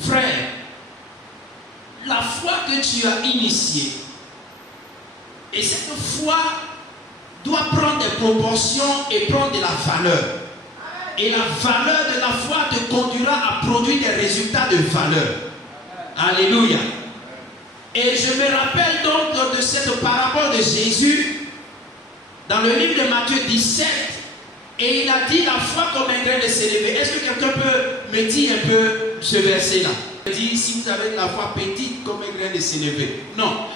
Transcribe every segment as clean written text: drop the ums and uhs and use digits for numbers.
Frère, la foi que tu as initiée, et cette foi doit prendre des proportions et prendre de la valeur. Et la valeur de la foi te conduira à produire des résultats de valeur. Alléluia. Et je me rappelle donc de cette parabole de Jésus dans le livre de Matthieu 17. Et il a dit la foi comme un grain de sénévé. Est-ce que quelqu'un peut me dire un peu ce verset-là? Il dit si vous avez la foi petite comme un grain de sénévé. Non.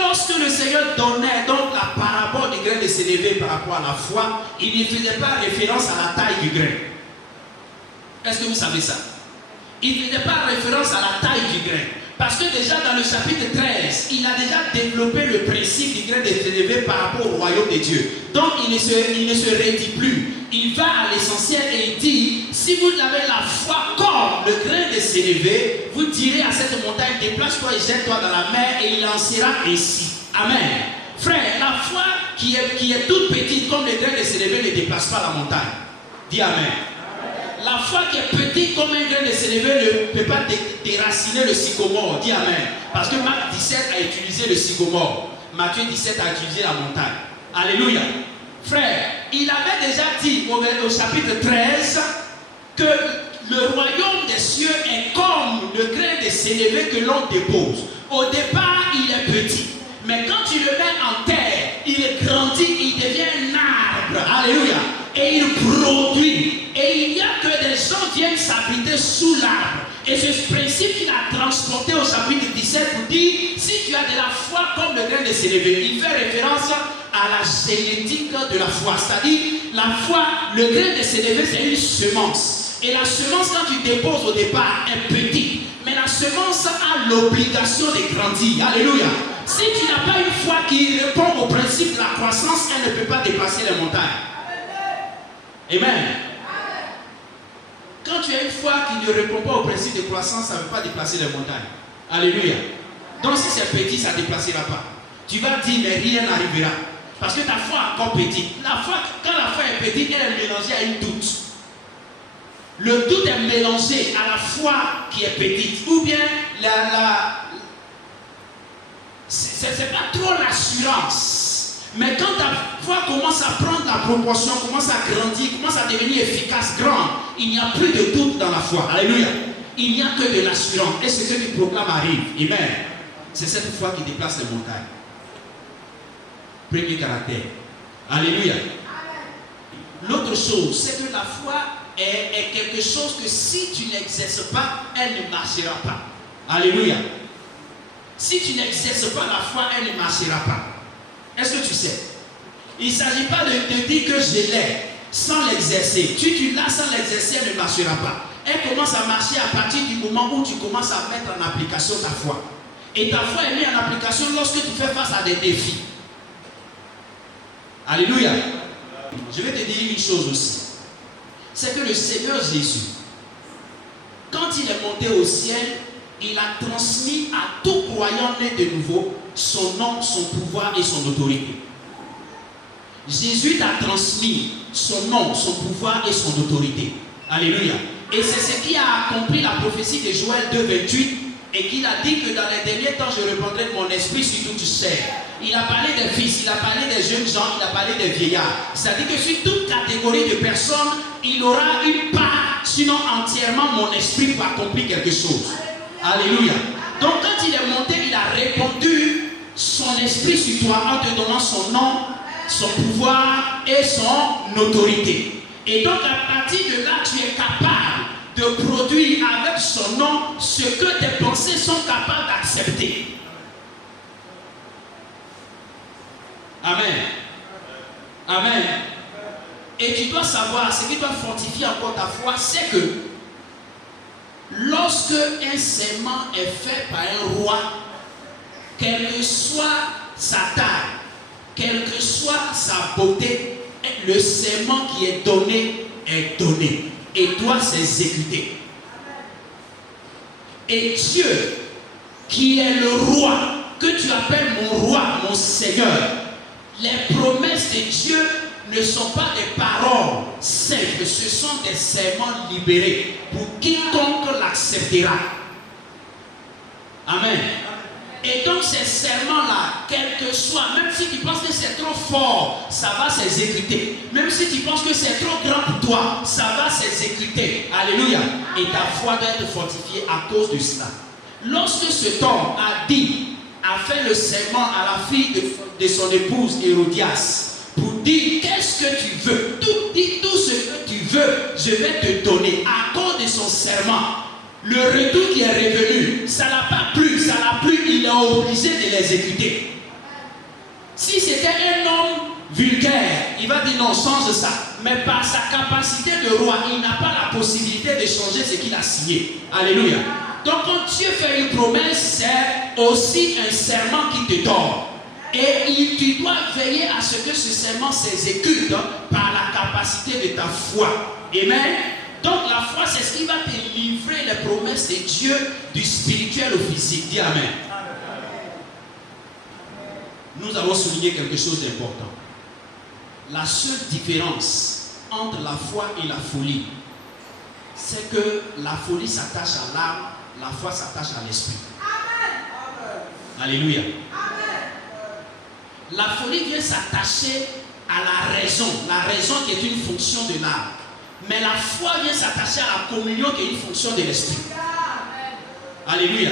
Lorsque le Seigneur donnait donc la parabole du grain de sénévé par rapport à la foi, il ne faisait pas référence à la taille du grain. Est-ce que vous savez ça? Il ne faisait pas référence à la taille du grain. Parce que déjà dans le chapitre 13, il a déjà développé le principe du grain de sénévé par rapport au royaume de Dieu. Donc il ne se redit plus. Il va à l'essentiel et il dit, si vous avez la foi comme le grain de sénévé, vous direz à cette montagne, déplace-toi et jette-toi dans la mer et il en sera ainsi. Amen. Frère, la foi qui est toute petite comme le grain de sénévé ne déplace pas la montagne. Dis Amen. La foi qui est petite comme un grain de sénévé ne peut pas déraciner le sycomore. Dis Amen. Parce que Marc 17 a utilisé le sycomore. Matthieu 17 a utilisé la montagne. Alléluia. Frère, il avait déjà dit au chapitre 13 que le royaume des cieux est comme le grain de sénévé que l'on dépose. Au départ, il est petit. Mais quand tu le mets en terre, il grandit, il devient un arbre. Alléluia. Et il produit. Et il y a que des gens viennent s'habiter sous l'arbre. Et ce principe qu'il a transporté au chapitre 17 pour dire, si tu as de la foi comme le grain de sénévé, il fait référence à la génétique de la foi. C'est-à-dire, la foi, le grain de sénévé, c'est une semence. Et la semence, quand tu déposes au départ, est petite. Mais la semence a l'obligation de grandir. Alléluia. Si tu n'as pas une foi qui répond au principe de la croissance, elle ne peut pas dépasser les montagnes. Amen. Quand tu as une foi qui ne répond pas au principe de croissance, ça ne veut pas déplacer les montagnes. Alléluia. Donc si c'est petit, ça ne déplacera pas. Tu vas dire, mais rien n'arrivera. Parce que ta foi est encore petite. La foi, quand la foi est petite, elle est mélangée à une doute. Le doute est mélangé à la foi qui est petite. Ou bien, c'est pas trop l'assurance. Mais quand ta foi commence à prendre la proportion, commence à grandir, commence à devenir efficace, grande, il n'y a plus de doute dans la foi. Alléluia. Il n'y a que de l'assurance. Et ce que tu proclames arrive. Amen. C'est cette foi qui déplace les montagnes. Premier caractère. Alléluia. L'autre chose, c'est que la foi est quelque chose que si tu n'exerces pas, elle ne marchera pas. Alléluia. Si tu n'exerces pas la foi, elle ne marchera pas. Est-ce que tu sais? Il ne s'agit pas de te dire que je l'ai sans l'exercer. Tu l'as sans l'exercer, elle ne marchera pas. Elle commence à marcher à partir du moment où tu commences à mettre en application ta foi. Et ta foi est mise en application lorsque tu fais face à des défis. Alléluia. Je vais te dire une chose aussi. C'est que le Seigneur Jésus, quand il est monté au ciel, il a transmis à tout croyant né de nouveau son nom, son pouvoir et son autorité. Jésus t'a transmis son nom, son pouvoir et son autorité. Alléluia. Et c'est ce qui a accompli la prophétie de Joël 2,28 et qu'il a dit que dans les derniers temps, je répandrai de mon esprit sur toute chair. Il a parlé des fils, il a parlé des jeunes gens, il a parlé des vieillards. C'est-à-dire que sur toute catégorie de personnes, il aura une part, sinon entièrement mon esprit pour accomplir quelque chose. Alléluia. Donc quand il est monté, il a répandu son esprit sur toi en te donnant son nom, son pouvoir et son autorité. Et donc à partir de là, tu es capable de produire avec son nom ce que tes pensées sont capables d'accepter. Amen. Amen. Et tu dois savoir, ce qui doit fortifier encore ta foi, c'est que lorsque un serment est fait par un roi, quelle que soit sa taille, quelle que soit sa beauté, le serment qui est donné et doit s'exécuter. Et Dieu, qui est le roi, que tu appelles mon roi, mon Seigneur, les promesses de Dieu ne sont pas des paroles simples, ce sont des serments libérés pour quiconque l'acceptera. Amen. Et donc ces serments-là, quel que soit, même si tu penses que c'est trop fort, ça va s'exécuter. Même si tu penses que c'est trop grand pour toi, ça va s'exécuter. Alléluia. Et ta foi doit être fortifiée à cause de cela. Lorsque cet homme a fait le serment à la fille de son épouse Hérodias, pour dire qu'est-ce que tu veux, tout ce que tu veux, je vais te donner à cause de son serment. Le retour qui est revenu, ça n'a pas plu, il est obligé de l'exécuter. Si c'était un homme vulgaire, il va dire non, change ça. Mais par sa capacité de roi, il n'a pas la possibilité de changer ce qu'il a signé. Alléluia. Donc quand Dieu fait une promesse, c'est aussi un serment qui te donne. Et tu dois veiller à ce que ce serment s'exécute par la capacité de ta foi. Amen. Donc la foi, c'est ce qui va te livrer les promesses de Dieu du spirituel au physique. Dis amen. Nous avons souligné quelque chose d'important. La seule différence entre la foi et la folie, c'est que la folie s'attache à l'âme, la foi s'attache à l'esprit. Alléluia. La folie vient s'attacher à la raison qui est une fonction de l'âme. Mais la foi vient s'attacher à la communion qui est une fonction de l'esprit. Alléluia.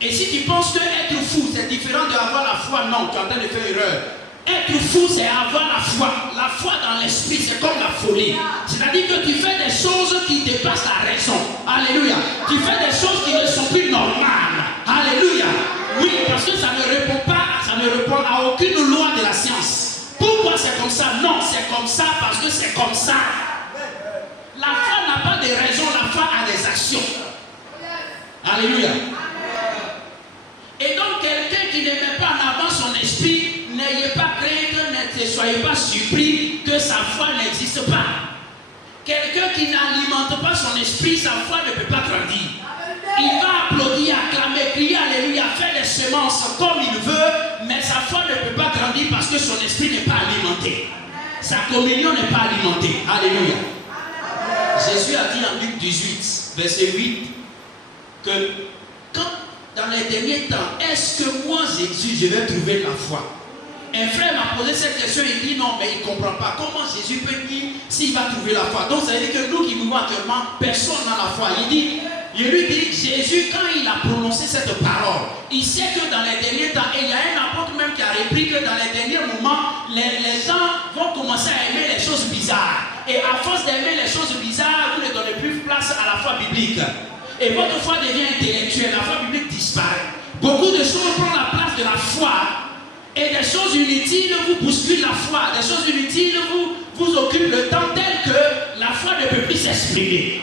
Et si tu penses que être fou, c'est différent d'avoir la foi, non, tu es en train de faire erreur. Être fou, c'est avoir la foi. La foi dans l'esprit, c'est comme la folie. C'est-à-dire que tu fais des choses qui dépassent la raison. Alléluia. Tu fais des choses qui ne sont plus normales. Alléluia. Oui, parce que ça ne répond à aucune loi de la science. Pourquoi c'est comme ça? Non, c'est comme ça parce que c'est comme ça. La foi n'a pas de raison, la foi a des actions. Alléluia. Et donc quelqu'un qui ne met pas en avant son esprit, n'ayez pas crainte, ne soyez pas surpris que sa foi n'existe pas. Quelqu'un qui n'alimente pas son esprit, sa foi ne peut pas grandir. Il va applaudir, acclamer, crier alléluia, faire des semences comme il veut, mais sa foi ne peut pas grandir parce que son esprit n'est pas alimenté. Sa communion n'est pas alimentée. Alléluia. Jésus a dit en Luc 18, verset 8, que quand dans les derniers temps, est-ce que moi, Jésus, je vais trouver la foi? Un frère m'a posé cette question, il dit non, mais il ne comprend pas. Comment Jésus peut dire s'il va trouver la foi? Donc ça veut dire que nous qui vivons actuellement, personne n'a la foi. Je lui dis, Jésus, quand il a prononcé cette parole, il sait que dans les derniers temps, et il y a un apôtre même qui a repris que dans les derniers moments, les gens vont commencer à aimer les choses bizarres. Et à force d'aimer les choses bizarres, vous ne donnez plus place à la foi biblique. Et votre foi devient intellectuelle, la foi biblique disparaît. Beaucoup de choses prennent la place de la foi. Et des choses inutiles vous bousculent la foi. Des choses inutiles vous occupent le temps tel que la foi ne peut plus s'exprimer.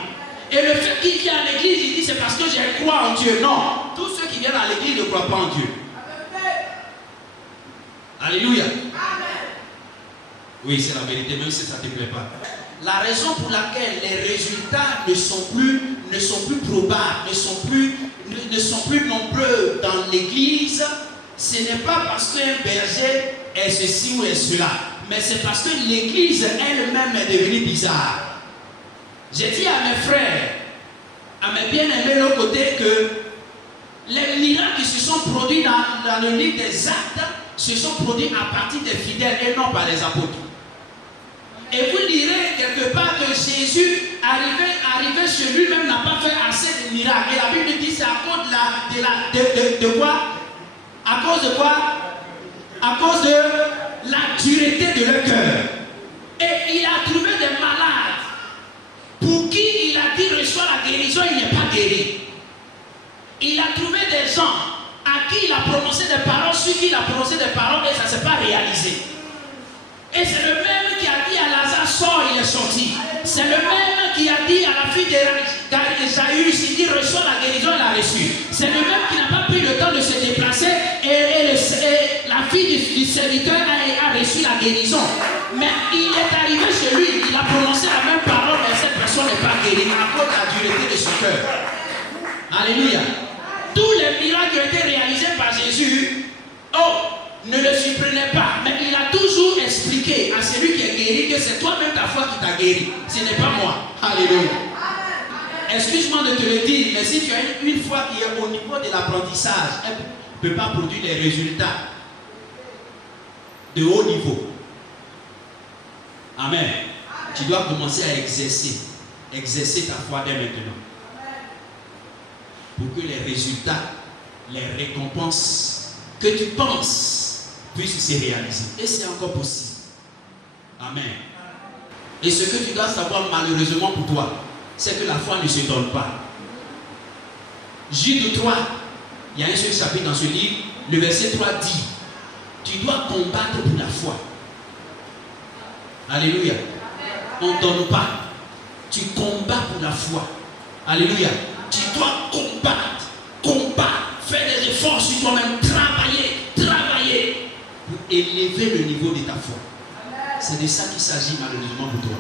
Et le fait qu'il vient à l'église, il dit c'est parce que je crois en Dieu. Non, tous ceux qui viennent à l'église ne croient pas en Dieu. Alléluia. Oui, c'est la vérité, même si ça ne te plaît pas. La raison pour laquelle les résultats ne sont plus probables, ne sont plus nombreux dans l'église, ce n'est pas parce qu'un berger est ceci ou est cela, mais c'est parce que l'église elle-même est devenue bizarre. J'ai dit à mes frères, à mes bien-aimés de l'autre côté, que les miracles qui se sont produits dans le livre des Actes se sont produits à partir des fidèles et non par les apôtres. Et vous lirez quelque part que Jésus, arrivé chez lui-même, n'a pas fait assez de miracles. Et la Bible dit c'est à cause de quoi? À cause de quoi? À cause de la dureté de leur cœur. Et il a trouvé des malades pour qui il a dit reçois la guérison, il n'est pas guéri. Il a trouvé des gens à qui il a prononcé des paroles, sur qui il a prononcé des paroles et ça ne s'est pas réalisé. Et c'est le même qui a dit à Lazare, sors, il est sorti. C'est le même qui a dit à la fille d'Esaïe, il dit reçois la guérison, elle a reçu. C'est le même qui n'a pas pris le temps de se déplacer et la fille du serviteur a reçu la guérison. Mais il est arrivé chez lui, il a prononcé la même parole, mais cette personne n'est pas guérie à cause de la dureté de son cœur. Alléluia. Tous les miracles qui ont été réalisés par Jésus, ne le surprenez pas, mais il a toujours expliqué à celui qui est guéri que c'est toi-même ta foi qui t'a guéri. Ce n'est pas moi. Alléluia. excuse-moi de te le dire, mais si tu as une foi qui est au niveau de l'apprentissage, elle ne peut pas produire les résultats de haut niveau. Amen. Tu dois commencer à exercer ta foi dès maintenant. Pour que les résultats, les récompenses que tu penses puissent se réaliser. Et c'est encore possible. Amen. Et ce que tu dois savoir malheureusement pour toi, c'est que la foi ne se donne pas. Jude 3, il y a un seul chapitre dans ce livre, le verset 3 dit, tu dois combattre pour la foi. Alléluia. On ne donne pas. Tu combats pour la foi. Alléluia. Tu dois combattre, faire des efforts sur toi-même, travailler pour élever le niveau de ta foi. C'est de ça qu'il s'agit malheureusement pour toi.